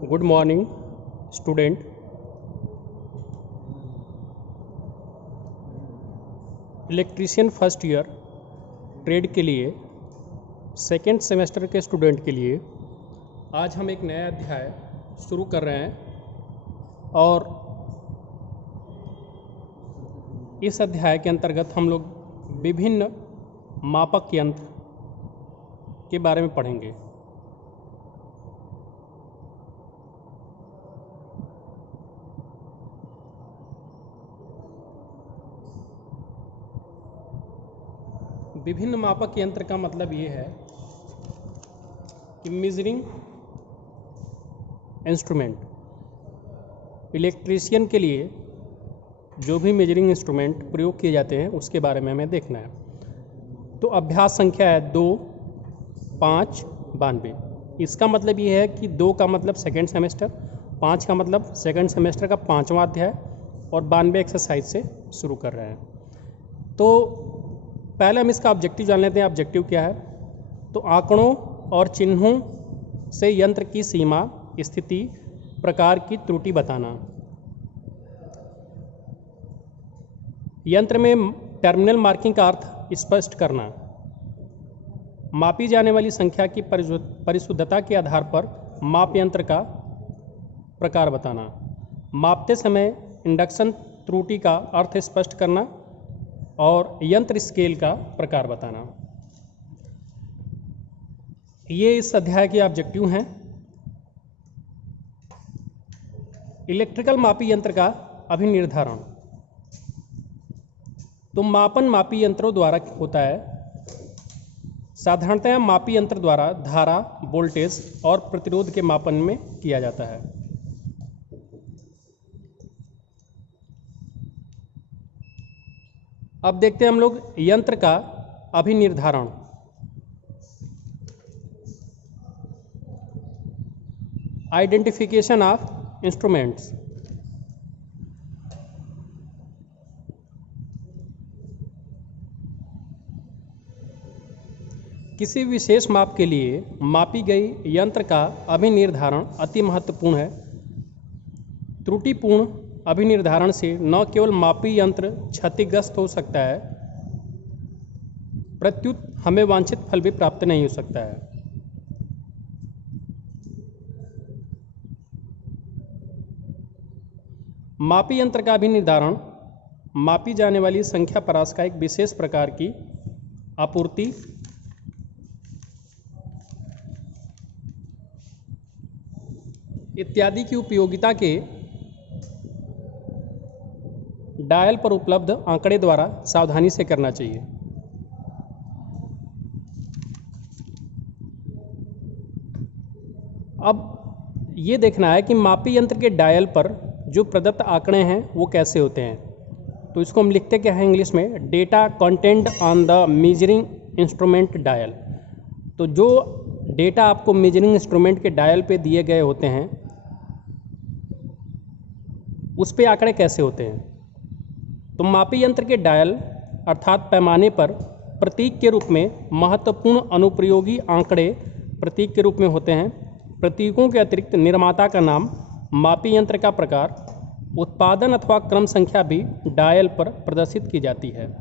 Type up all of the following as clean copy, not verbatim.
Good morning student. Electrician first year trade के लिए second semester के स्टूडेंट के लिए आज हम एक नया अध्याय शुरू कर रहे हैं और इस अध्याय के अंतर्गत हम लोग विभिन्न मापक यंत्र के बारे में पढ़ेंगे। विभिन्न मापक यंत्र का मतलब ये है कि मेजरिंग इंस्ट्रूमेंट, इलेक्ट्रीशियन के लिए जो भी मेजरिंग इंस्ट्रूमेंट प्रयोग किए जाते हैं उसके बारे में हमें देखना है। तो अभ्यास संख्या है 2, 5, 92। इसका मतलब ये है कि 2 का मतलब सेकेंड सेमेस्टर, 5 का मतलब सेकेंड सेमेस्टर का 5वां अध्याय और 92 एक्सरसाइज से शुरू कर रहे हैं। तो पहले हम इसका ऑब्जेक्टिव जान लेते हैं। ऑब्जेक्टिव क्या है? तो आंकड़ों और चिन्हों से यंत्र की सीमा, स्थिति, प्रकार की त्रुटि बताना। यंत्र में टर्मिनल मार्किंग का अर्थ स्पष्ट करना। मापी जाने वाली संख्या की परिशुद्धता के आधार पर माप यंत्र का प्रकार बताना। मापते समय इंडक्शन त्रुटि का अर्थ स्पष्ट करना और यंत्र स्केल का प्रकार बताना। ये इस अध्याय के ऑब्जेक्टिव हैं। इलेक्ट्रिकल मापी यंत्र का अभिनिर्धारण। तो मापन मापी यंत्रों द्वारा होता है। साधारणतः मापी यंत्र द्वारा धारा, वोल्टेज और प्रतिरोध के मापन में किया जाता है। अब देखते हैं हम लोग यंत्र का अभिनिर्धारण। Identification of instruments. किसी विशेष माप के लिए मापी गई यंत्र का अभिनिर्धारण अति महत्वपूर्ण है। त्रुटिपूर्ण अभिनिर्धारण से न केवल मापी यंत्र क्षतिग्रस्त हो सकता है, प्रत्युत हमें वांछित फल भी प्राप्त नहीं हो सकता है। मापी यंत्र का अभिनिर्धारण मापी जाने वाली संख्या परास का एक विशेष प्रकार की आपूर्ति इत्यादि की उपयोगिता के डायल पर उपलब्ध आंकड़े द्वारा सावधानी से करना चाहिए। अब ये देखना है कि मापी यंत्र के डायल पर जो प्रदत्त आंकड़े हैं वो कैसे होते हैं। तो इसको हम लिखते क्या है इंग्लिश में? Data content on the measuring instrument dial. तो जो डेटा आपको मेजरिंग इंस्ट्रूमेंट के डायल पे दिए गए होते हैं उस पे आंकड़े कैसे होते हैं। तो मापी यंत्र के डायल अर्थात पैमाने पर प्रतीक के रूप में महत्वपूर्ण अनुप्रयोगी आंकड़े प्रतीक के रूप में होते हैं। प्रतीकों के अतिरिक्त निर्माता का नाम, मापी यंत्र का प्रकार, उत्पादन अथवा क्रम संख्या भी डायल पर प्रदर्शित की जाती है।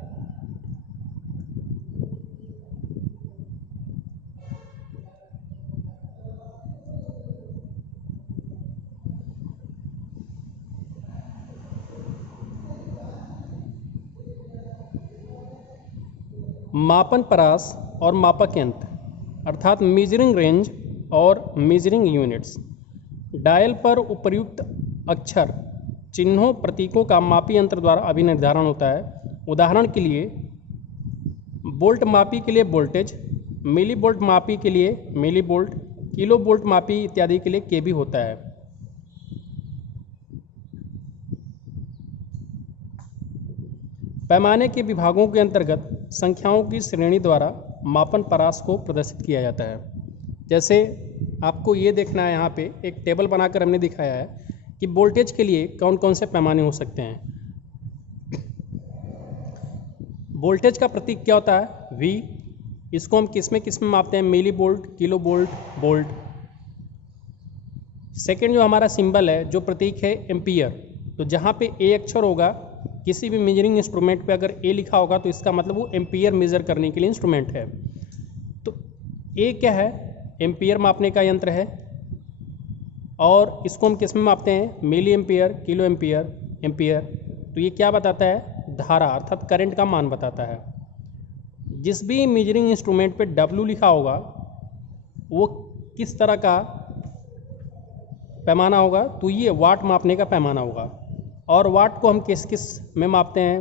मापन परास और मापक यंत्र अर्थात मेजरिंग रेंज और मेजरिंग यूनिट्स। डायल पर उपर्युक्त अक्षर, चिन्हों, प्रतीकों का मापी यंत्र द्वारा अभिनिर्धारण होता है। उदाहरण के लिए वोल्ट मापी के लिए वोल्टेज, मिली वोल्ट मापी के लिए मिली वोल्ट, किलो वोल्ट मापी इत्यादि के लिए केवी होता है। पैमाने के विभागों के अंतर्गत संख्याओं की श्रेणी द्वारा मापन परास को प्रदर्शित किया जाता है। जैसे आपको ये देखना है, यहाँ पे एक टेबल बनाकर हमने दिखाया है कि वोल्टेज के लिए कौन कौन से पैमाने हो सकते हैं। वोल्टेज का प्रतीक क्या होता है? V। इसको हम किस में मापते हैं? Millivolt, kilovolt, volt. Second जो हमारा सिंबल है, जो प्रतीक है एम्पियर, तो जहाँ पे ए अक्षर होगा किसी भी मेजरिंग इंस्ट्रूमेंट पे अगर ए लिखा होगा तो इसका मतलब वो एम्पियर मेज़र करने के लिए इंस्ट्रूमेंट है। तो ए क्या है? एम्पियर मापने का यंत्र है, और इसको हम किस में मापते हैं? Milliampere, kiloampere, ampere. तो ये क्या बताता है? धारा अर्थात करंट का मान बताता है। जिस भी मेजरिंग इंस्ट्रूमेंट पे W लिखा होगा वो किस तरह का पैमाना होगा? तो ये वाट मापने का पैमाना होगा। और वाट को हम किस किस में मापते हैं?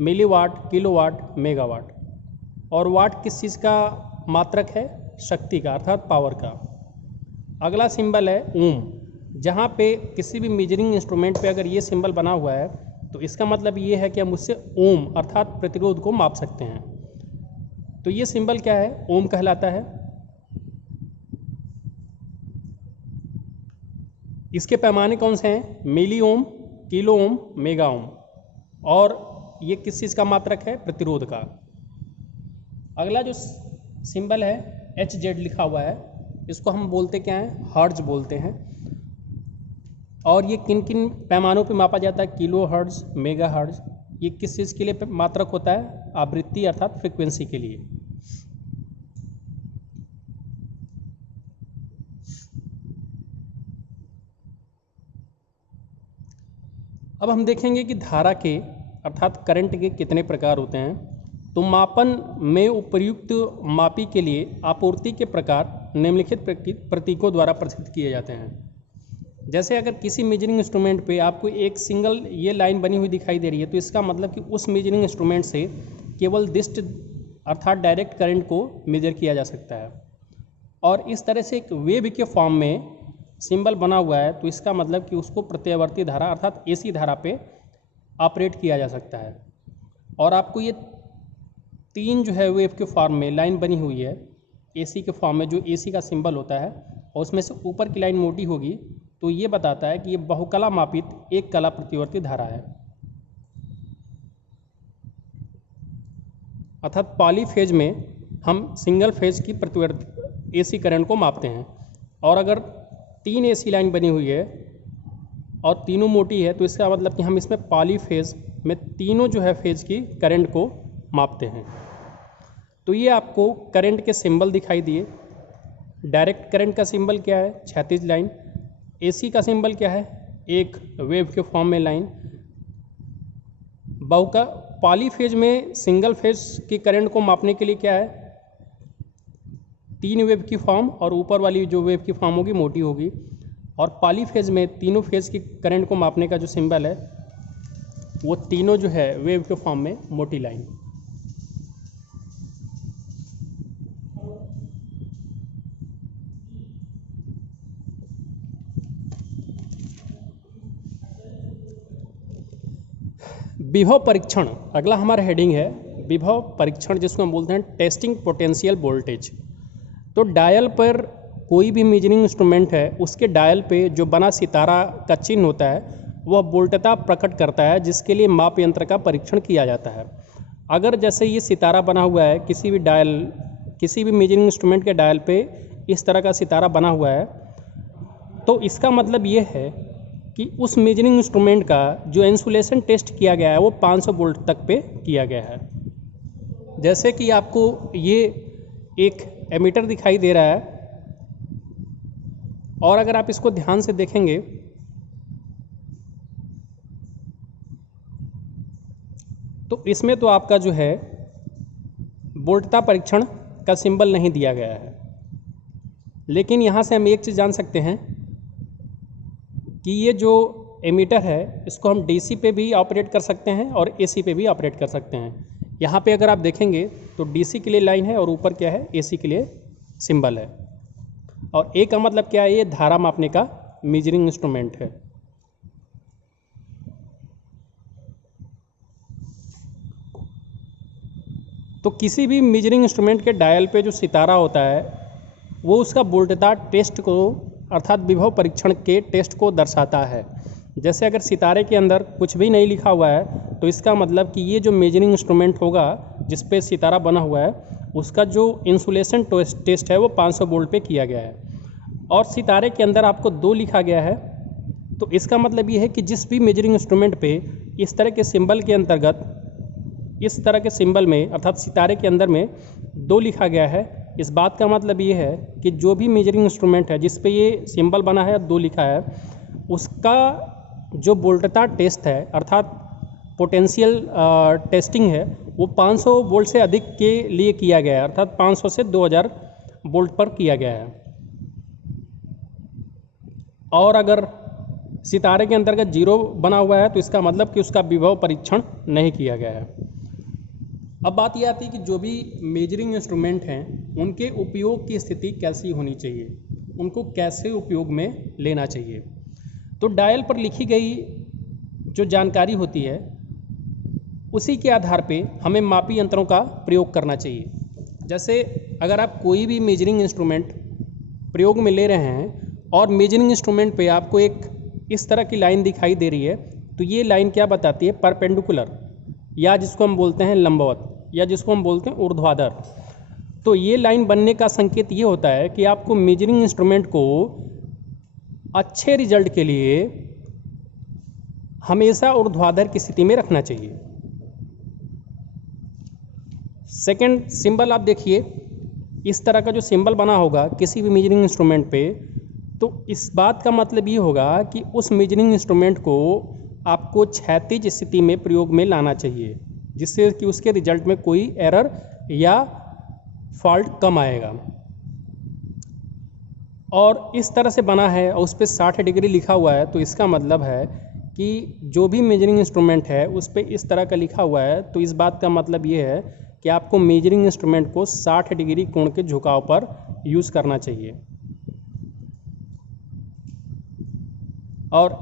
मिली वाट, किलो वाट, मेगावाट। और वाट किस चीज़ का मात्रक है? शक्ति का अर्थात पावर का। अगला सिंबल है ओम। जहाँ पे किसी भी मेजरिंग इंस्ट्रूमेंट पे अगर ये सिंबल बना हुआ है तो इसका मतलब ये है कि हम उससे ओम अर्थात प्रतिरोध को माप सकते हैं। तो ये सिंबल क्या है? ओम कहलाता है। इसके पैमाने कौन से हैं? मिली ओम, किलो ओम, मेगा ओम। और ये किस चीज़ का मात्रक है? प्रतिरोध का। अगला जो सिंबल है HZ लिखा हुआ है, इसको हम बोलते क्या हैं? हर्ट्ज बोलते हैं। और ये किन किन पैमानों पे मापा जाता है? Kilo hertz, mega hertz. ये किस चीज़ के लिए मात्रक होता है? आवृत्ति अर्थात फ्रीक्वेंसी के लिए। अब हम देखेंगे कि धारा के अर्थात करंट के कितने प्रकार होते हैं। तो मापन में उपयुक्त मापी के लिए आपूर्ति के प्रकार निम्नलिखित प्रतीकों द्वारा प्रदर्शित किए जाते हैं। जैसे अगर किसी मेजरिंग इंस्ट्रूमेंट पे आपको एक सिंगल ये लाइन बनी हुई दिखाई दे रही है तो इसका मतलब कि उस मेजरिंग इंस्ट्रूमेंट से केवल दिष्ट अर्थात डायरेक्ट करंट को मेजर किया जा सकता है। और इस तरह से एक वेव के फॉर्म में सिंबल बना हुआ है तो इसका मतलब कि उसको प्रत्यावर्ती धारा अर्थात AC धारा पे ऑपरेट किया जा सकता है। और आपको ये तीन जो है वेव के फॉर्म में लाइन बनी हुई है AC के फॉर्म में, जो AC का सिंबल होता है, और उसमें से ऊपर की लाइन मोटी होगी तो ये बताता है कि ये बहुकला मापित एक कला प्रतिवर्ती धारा है। अर्थात पॉलीफेज में हम सिंगल फेज की प्रतिवर्ती AC करंट को मापते हैं। और अगर 3 AC लाइन बनी हुई है और तीनों मोटी है तो इसका मतलब कि हम इसमें पॉलीफेज में तीनों जो है फेज की करंट को मापते हैं। तो ये आपको करंट के सिंबल दिखाई दिए। डायरेक्ट करंट का सिंबल क्या है? क्षैतिज लाइन। AC का सिंबल क्या है? एक वेव के फॉर्म में लाइन। बहुका पॉलीफेज में सिंगल फेज की करंट को मापने के लिए क्या है? 3 वेव की फॉर्म, और ऊपर वाली जो वेव की फॉर्म होगी मोटी होगी। और पॉलीफेज में तीनों फेज की करंट को मापने का जो सिंबल है वो तीनों जो है वेव के फॉर्म में मोटी लाइन। विभव परीक्षण अगला हमारा हेडिंग है। विभव परीक्षण जिसको हम बोलते हैं टेस्टिंग पोटेंशियल वोल्टेज। तो डायल पर कोई भी मेजरिंग इंस्ट्रूमेंट है उसके डायल पे जो बना सितारा का चिन्ह होता है वह वोल्टता प्रकट करता है, जिसके लिए माप यंत्र का परीक्षण किया जाता है। अगर जैसे ये सितारा बना हुआ है किसी भी मेजरिंग इंस्ट्रूमेंट के डायल पे इस तरह का सितारा बना हुआ है तो इसका मतलब ये है कि उस मेजरिंग इंस्ट्रूमेंट का जो इंसुलेशन टेस्ट किया गया है वो 500 वोल्ट तक पे किया गया है। जैसे कि आपको ये एक एमीटर दिखाई दे रहा है, और अगर आप इसको ध्यान से देखेंगे तो इसमें तो आपका जो है वोल्टता परीक्षण का सिंबल नहीं दिया गया है। लेकिन यहाँ से हम एक चीज़ जान सकते हैं कि ये जो एमीटर है इसको हम DC पे भी ऑपरेट कर सकते हैं और AC पे भी ऑपरेट कर सकते हैं। यहाँ पे अगर आप देखेंगे तो DC के लिए लाइन है और ऊपर क्या है? AC के लिए सिंबल है। और A का मतलब क्या है? ये धारा मापने का मेजरिंग इंस्ट्रूमेंट है। तो किसी भी मेजरिंग इंस्ट्रूमेंट के डायल पे जो सितारा होता है वो उसका वोल्टता टेस्ट को अर्थात विभव परीक्षण के टेस्ट को दर्शाता है। जैसे अगर सितारे के अंदर कुछ भी नहीं लिखा हुआ है तो इसका मतलब कि ये जो मेजरिंग इंस्ट्रूमेंट होगा जिस पे सितारा बना हुआ है उसका जो इंसुलेशन टेस्ट है वो 500 वोल्ट पे किया गया है। और सितारे के अंदर आपको 2 लिखा गया है, तो इसका मतलब ये है कि जिस भी मेजरिंग इंस्ट्रूमेंट पे इस तरह के सिंबल के अंतर्गत, इस तरह के सिंबल में अर्थात सितारे के अंदर में 2 लिखा गया है, इस बात का मतलब ये है कि जो भी मेजरिंग इंस्ट्रूमेंट है जिस पे ये सिंबल बना है 2 लिखा है, उसका जो वोल्टता टेस्ट है अर्थात पोटेंशियल टेस्टिंग है वो 500 वोल्ट से अधिक के लिए किया गया है, अर्थात 500 से 2000 वोल्ट पर किया गया है। और अगर सितारे के अंतर्गत 0 बना हुआ है तो इसका मतलब कि उसका विभव परीक्षण नहीं किया गया है। अब बात यह आती है कि जो भी मेजरिंग इंस्ट्रूमेंट हैं उनके उपयोग की स्थिति कैसी होनी चाहिए, उनको कैसे उपयोग में लेना चाहिए। तो डायल पर लिखी गई जो जानकारी होती है उसी के आधार पे हमें मापी यंत्रों का प्रयोग करना चाहिए। जैसे अगर आप कोई भी मेजरिंग इंस्ट्रूमेंट प्रयोग में ले रहे हैं और मेजरिंग इंस्ट्रूमेंट पे आपको एक इस तरह की लाइन दिखाई दे रही है, तो ये लाइन क्या बताती है, परपेंडिकुलर, या जिसको हम बोलते हैं लंबवत, या जिसको हम बोलते हैं ऊर्ध्वाधर। तो ये लाइन बनने का संकेत ये होता है कि आपको मेजरिंग इंस्ट्रूमेंट को अच्छे रिजल्ट के लिए हमेशा ऊर्ध्वाधर की स्थिति में रखना चाहिए। सेकंड सिंबल आप देखिए, इस तरह का जो सिंबल बना होगा किसी भी मेजरिंग इंस्ट्रूमेंट पे, तो इस बात का मतलब ये होगा कि उस मेजरिंग इंस्ट्रूमेंट को आपको क्षैतिज स्थिति में प्रयोग में लाना चाहिए, जिससे कि उसके रिजल्ट में कोई एरर या फॉल्ट कम आएगा। और इस तरह से बना है और उस पर 60 डिग्री लिखा हुआ है, तो इसका मतलब है कि जो भी मेजरिंग इंस्ट्रूमेंट है उस पर इस तरह का लिखा हुआ है, तो इस बात का मतलब ये है कि आपको मेजरिंग इंस्ट्रूमेंट को 60 डिग्री कोण के झुकाव पर यूज़ करना चाहिए। और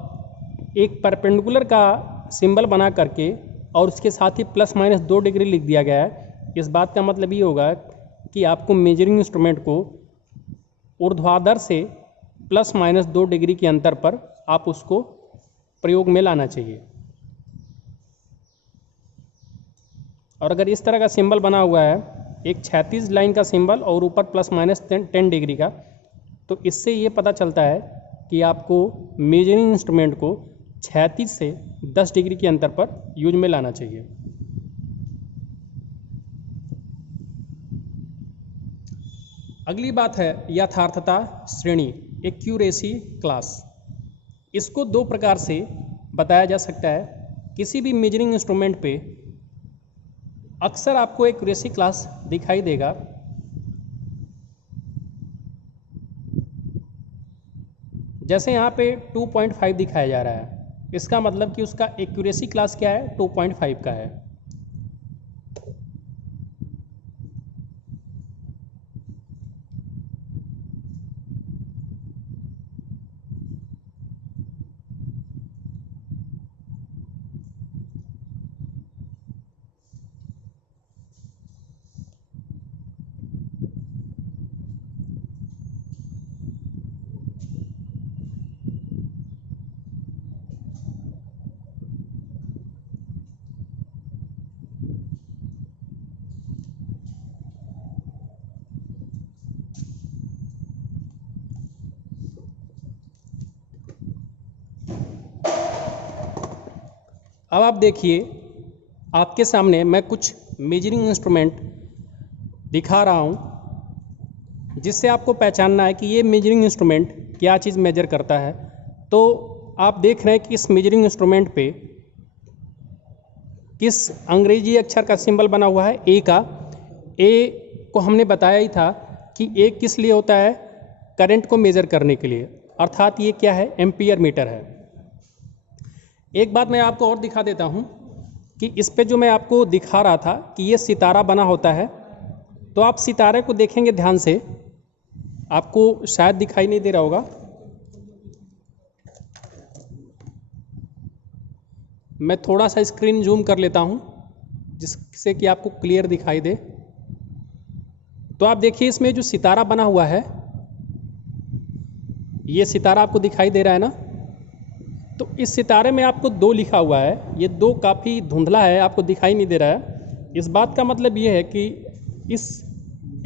एक परपेंडिकुलर का सिंबल बना करके और उसके साथ ही ±2 डिग्री लिख दिया गया है, इस बात का मतलब ये होगा कि आपको मेजरिंग इंस्ट्रूमेंट को ऊर्ध्वाधर से ±2 डिग्री के अंतर पर आप उसको प्रयोग में लाना चाहिए। और अगर इस तरह का सिंबल बना हुआ है, एक क्षैतिज लाइन का सिंबल और ऊपर ±10 डिग्री का, तो इससे ये पता चलता है कि आपको मेजरिंग इंस्ट्रूमेंट को क्षैतिज से 10 डिग्री के अंतर पर यूज में लाना चाहिए। अगली बात है यथार्थता श्रेणी, एक्यूरेसी क्लास। इसको 2 प्रकार से बताया जा सकता है। किसी भी मेजरिंग इंस्ट्रूमेंट पे अक्सर आपको एक्यूरेसी क्लास दिखाई देगा, जैसे यहाँ पे 2.5 दिखाया जा रहा है, इसका मतलब कि उसका एक्यूरेसी क्लास क्या है, 2.5 का है। अब आप देखिए, आपके सामने मैं कुछ मेजरिंग इंस्ट्रूमेंट दिखा रहा हूँ, जिससे आपको पहचानना है कि ये मेजरिंग इंस्ट्रूमेंट क्या चीज़ मेजर करता है। तो आप देख रहे हैं कि इस मेजरिंग इंस्ट्रूमेंट पे किस अंग्रेजी अक्षर का सिंबल बना हुआ है, ए का। ए को हमने बताया ही था कि ए किस लिए होता है, करंट को मेज़र करने के लिए, अर्थात ये क्या है, एम्पियर मीटर है। एक बात मैं आपको और दिखा देता हूँ कि इस पे जो मैं आपको दिखा रहा था कि ये सितारा बना होता है, तो आप सितारे को देखेंगे ध्यान से, आपको शायद दिखाई नहीं दे रहा होगा, मैं थोड़ा सा स्क्रीन जूम कर लेता हूँ जिससे कि आपको क्लियर दिखाई दे। तो आप देखिए, इसमें जो सितारा बना हुआ है, ये सितारा आपको दिखाई दे रहा है ना, तो इस सितारे में आपको 2 लिखा हुआ है, ये 2 काफ़ी धुंधला है, आपको दिखाई नहीं दे रहा है। इस बात का मतलब ये है कि इस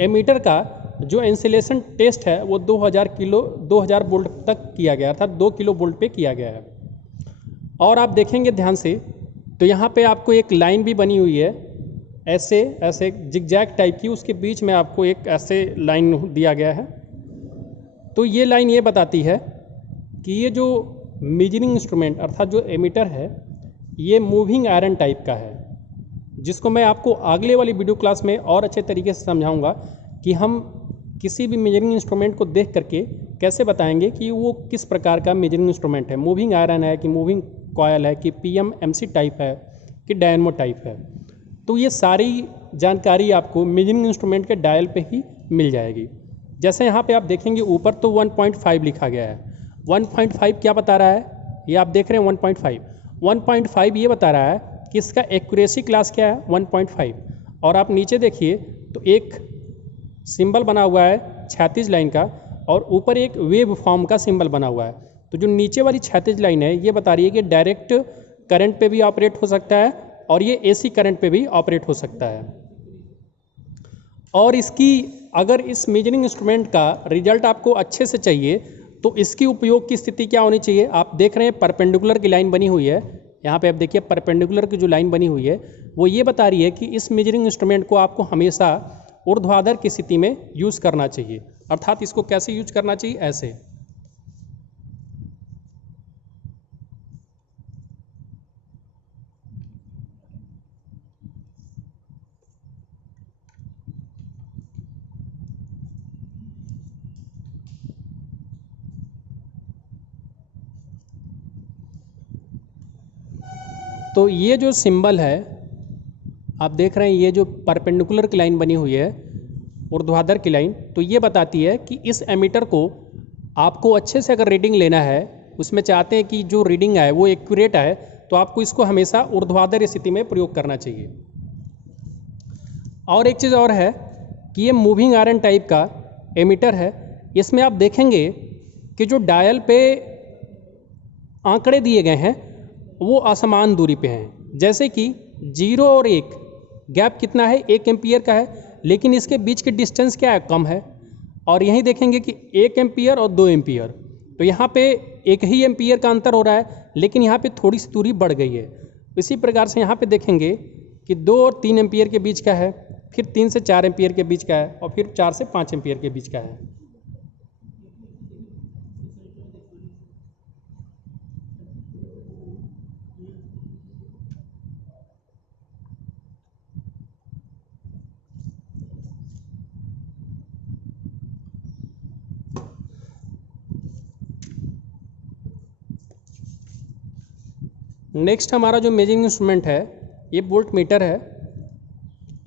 एमीटर का जो इंसुलेशन टेस्ट है वो 2000 वोल्ट तक किया गया, अर्थात 2 किलो वोल्ट पे किया गया है। और आप देखेंगे ध्यान से तो यहाँ पे आपको एक लाइन भी बनी हुई है, ऐसे ऐसे जिगजैग टाइप की, उसके बीच में आपको एक ऐसे लाइन दिया गया है। तो ये लाइन ये बताती है कि ये जो मेजरिंग इंस्ट्रूमेंट अर्थात जो एमीटर है ये मूविंग आयरन टाइप का है, जिसको मैं आपको अगले वाली वीडियो क्लास में और अच्छे तरीके से समझाऊंगा कि हम किसी भी मेजरिंग इंस्ट्रूमेंट को देख करके कैसे बताएंगे कि वो किस प्रकार का मेजरिंग इंस्ट्रूमेंट है, मूविंग आयरन है कि मूविंग कॉयल है कि PMMC टाइप है कि डायनमो टाइप है। तो ये सारी जानकारी आपको मेजरिंग इंस्ट्रूमेंट के डायल पे ही मिल जाएगी। जैसे यहाँ पे आप देखेंगे ऊपर तो 1.5 लिखा गया है। 1.5 क्या बता रहा है, ये आप देख रहे हैं 1.5 ये बता रहा है कि इसका एक्यूरेसी क्लास क्या है 1.5। और आप नीचे देखिए तो एक सिंबल बना हुआ है क्षैतिज लाइन का और ऊपर एक वेव फॉर्म का सिंबल बना हुआ है। तो जो नीचे वाली क्षैतिज लाइन है ये बता रही है कि डायरेक्ट करंट पे भी ऑपरेट हो सकता है और ये AC करंट पे भी ऑपरेट हो सकता है। और इसकी अगर इस मेजरिंग इंस्ट्रूमेंट का रिजल्ट आपको अच्छे से चाहिए तो इसकी उपयोग की स्थिति क्या होनी चाहिए। आप देख रहे हैं परपेंडिकुलर की लाइन बनी हुई है, यहाँ पे आप देखिए परपेंडिकुलर की जो लाइन बनी हुई है वो ये बता रही है कि इस मेजरिंग इंस्ट्रूमेंट को आपको हमेशा ऊर्ध्वाधर की स्थिति में यूज़ करना चाहिए। अर्थात इसको कैसे यूज करना चाहिए, ऐसे। तो ये जो सिंबल है आप देख रहे हैं, ये जो परपेंडिकुलर की लाइन बनी हुई है ऊर्ध्वाधर की लाइन, तो ये बताती है कि इस एमीटर को आपको अच्छे से अगर रीडिंग लेना है, उसमें चाहते हैं कि जो रीडिंग आए वो एक्यूरेट आए, तो आपको इसको हमेशा ऊर्ध्वाधर स्थिति में प्रयोग करना चाहिए। और एक चीज़ और है कि ये मूविंग आयरन टाइप का एमीटर है। इसमें आप देखेंगे कि जो डायल पे आंकड़े दिए गए हैं वो असमान दूरी पे हैं। जैसे कि 0 और 1 गैप कितना है, 1 एम्पियर का है, लेकिन इसके बीच की डिस्टेंस क्या है, कम है। और यहीं देखेंगे कि 1 एम्पियर और 2 एम्पियर, तो यहाँ पे 1 ही एम्पियर का अंतर हो रहा है, लेकिन यहाँ पे थोड़ी सी दूरी बढ़ गई है। इसी प्रकार से यहाँ पे देखेंगे कि 2 और 3 एम्पियर के बीच का है, फिर 3 से 4 एम्पियर के बीच का है, और फिर 4 से 5 एम्पियर के बीच का है। नेक्स्ट हमारा जो मेजरिंग इंस्ट्रूमेंट है ये वोल्ट मीटर है।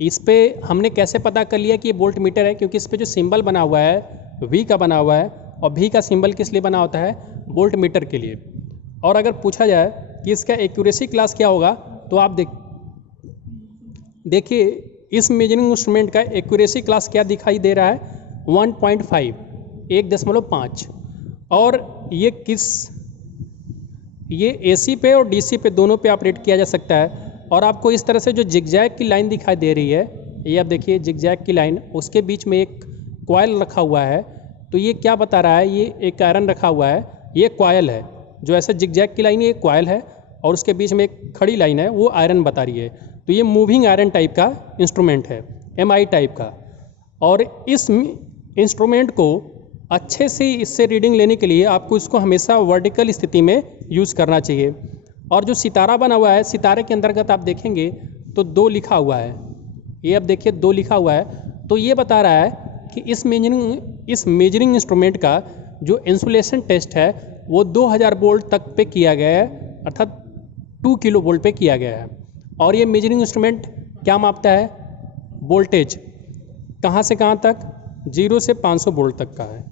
इस पे हमने कैसे पता कर लिया कि ये वोल्ट मीटर है, क्योंकि इस पे जो सिंबल बना हुआ है V का बना हुआ है, और V का सिंबल किस लिए बना होता है, वोल्ट मीटर के लिए। और अगर पूछा जाए कि इसका एक्यूरेसी क्लास क्या होगा, तो आप देखिए इस मेजरिंग इंस्ट्रूमेंट का एक्यूरेसी क्लास क्या दिखाई दे रहा है, 1.5 1.5। और ये AC पे और DC पे दोनों पे ऑपरेट किया जा सकता है। और आपको इस तरह से जो जिगजैग की लाइन दिखाई दे रही है, ये आप देखिए जिगजैग की लाइन, उसके बीच में एक कॉयल रखा हुआ है। तो ये क्या बता रहा है, ये एक आयरन रखा हुआ है, ये कॉयल है। जो ऐसे जिगजैग की लाइन, ये कॉयल है और उसके बीच में एक खड़ी लाइन है, वो आयरन बता रही है। तो ये मूविंग आयरन टाइप का इंस्ट्रूमेंट है, MI टाइप का। और इस इंस्ट्रूमेंट को अच्छे से इससे रीडिंग लेने के लिए आपको इसको हमेशा वर्टिकल स्थिति में यूज़ करना चाहिए। और जो सितारा बना हुआ है, सितारे के अंतर्गत आप देखेंगे तो 2 लिखा हुआ है, ये अब देखिए 2 लिखा हुआ है। तो ये बता रहा है कि इस मेजरिंग इंस्ट्रूमेंट का जो इंसुलेशन टेस्ट है वो 2000 वोल्ट तक पे किया गया है, अर्थात 2 किलो वोल्ट पे किया गया है। और ये मेजरिंग इंस्ट्रूमेंट क्या मापता है, वोल्टेज कहाँ से कहाँ तक, 0 से 500 वोल्ट तक का है।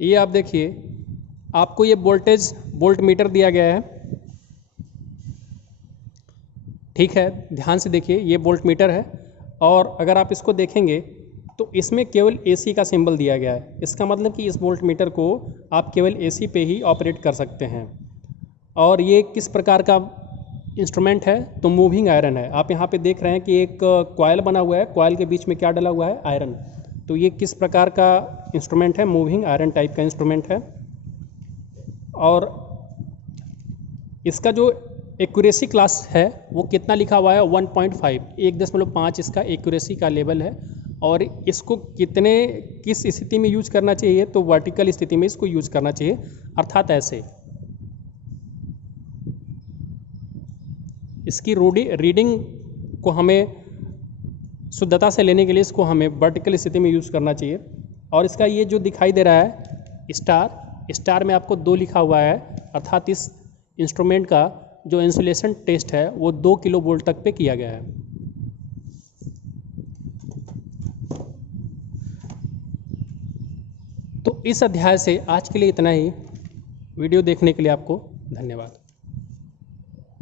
ये आप देखिए, आपको ये वोल्ट मीटर दिया गया है, ठीक है, ध्यान से देखिए, ये वोल्ट मीटर है। और अगर आप इसको देखेंगे तो इसमें केवल AC का सिंबल दिया गया है। इसका मतलब कि इस वोल्ट मीटर को आप केवल AC पे ही ऑपरेट कर सकते हैं। और ये किस प्रकार का इंस्ट्रूमेंट है? तो मूविंग आयरन है। आप यहाँ पे देख रहे हैं कि एक कॉयल बना हुआ है, कॉयल के बीच में क्या डला हुआ है? आयरन। तो ये किस प्रकार का इंस्ट्रूमेंट है? मूविंग आयरन टाइप का इंस्ट्रूमेंट है। और इसका जो एक्यूरेसी क्लास है वो कितना लिखा हुआ है? 1.5, 1.5 इसका एक्यूरेसी का लेवल है। और इसको किस स्थिति में यूज करना चाहिए? तो वर्टिकल स्थिति में इसको यूज करना चाहिए, अर्थात ऐसे। इसकी रीडिंग को हमें शुद्धता से लेने के लिए इसको हमें वर्टिकल स्थिति में यूज करना चाहिए। और इसका ये जो दिखाई दे रहा है स्टार में आपको 2 लिखा हुआ है, अर्थात इस इंस्ट्रूमेंट का जो इंसुलेशन टेस्ट है वो 2 किलो वोल्ट तक पे किया गया है। तो इस अध्याय से आज के लिए इतना ही। वीडियो देखने के लिए आपको धन्यवाद।